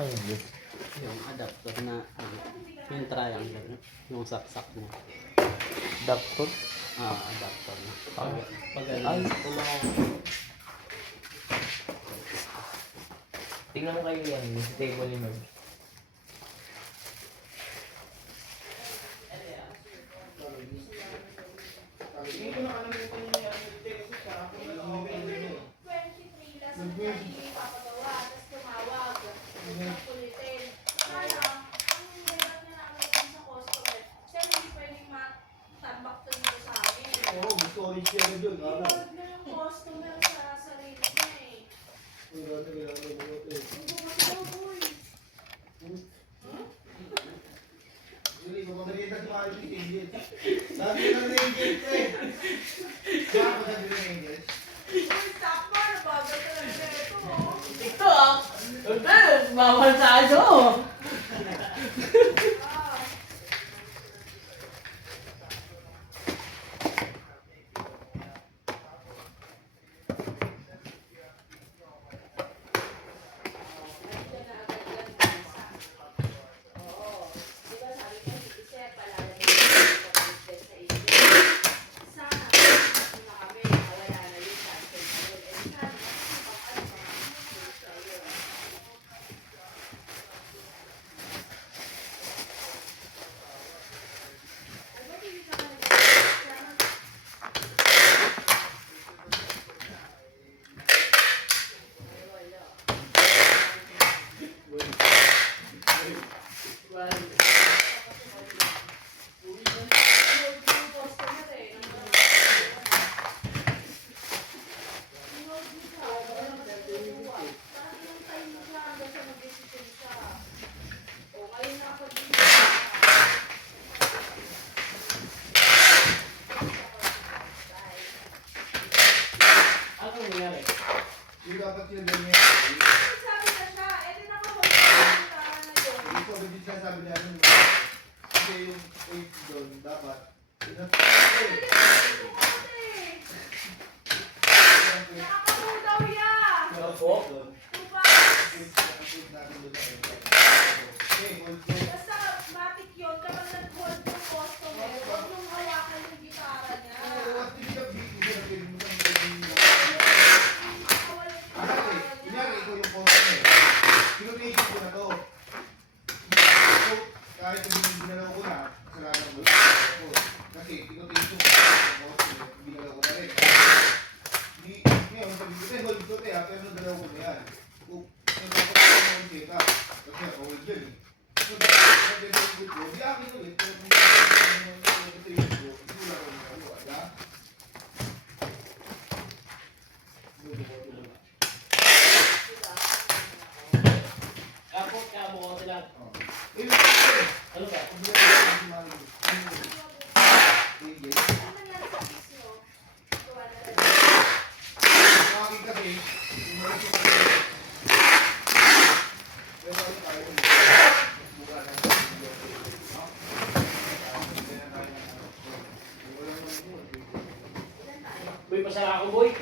Ay, hindi. Yung adapter na, yung triangle, yung saksak mo. Adapter? Adapter na. Pag Ay, Tingnan mo kayo yan, yung table ni Merv. Hindi ko nakalimutan yung text sa akin na okay. 23 last na hindi papagawa, tapos tumawag. Kulitin. Kaya, ang hirap niya namin sa customer, siya hindi pwedeng matambak to dito sa amin. Oo, gusto ko rin siya doon. Iwag na yung customer sa sarili niya eh. Ang gata kailangan mo ito eh. Ang gumagawa, boy. Hindi ko makikita sa mga Angels. Sabi lang na Angels eh. Kaya ako sabi ng Angels. Boy, stop mo. Nabagal talaga ito. Ito ah! Ito! Bawal sa ano! Ah. Nandiyan na agad yan, Lisa. Oo. Di ba sabi ko, si Sir, palalagay ko yung business sa inyo. Sana, hindi na kami, nawala na yung cancel na yun. Eh, sana, ano ba sa'yo? Ay, ba't hindi ka nag-sana? Ay, wala. Ano nangyari? Hindi dapat sila ganyan. Ito, hindi siya sabi niya ano. Kasi yung 8 doon, dapat. Opo. Okay, hold ko. Basta matik yun, kapag nag-hold yung customer, huwag nung hawakan yung gitara niya. At hindi ka bigyan mo na Bawal yung Anak gitara eh, niya. kunyari ikaw yung customer. Pinutigil ko na to. So, kahit hindi ginalaw ko na, kasalanan mo ako. Kasi pinutigil ko na customer, ginalaw ko na rin. Hindi, ngayon, sabi ko, hold ko te, pero nagalaw ko na yan. Kung dapat ko na yung check up, kasi ako hold yun eh. So, dapat ko na yung ko, di akin ulit. Pero kung pinutigil ko, hindi lang ako nagawa, da? Kapot ka mo ko sila. Ano ba? Ano nangyari sa kiss nyo? Tuwa na lang. Boy, pasara ako boy.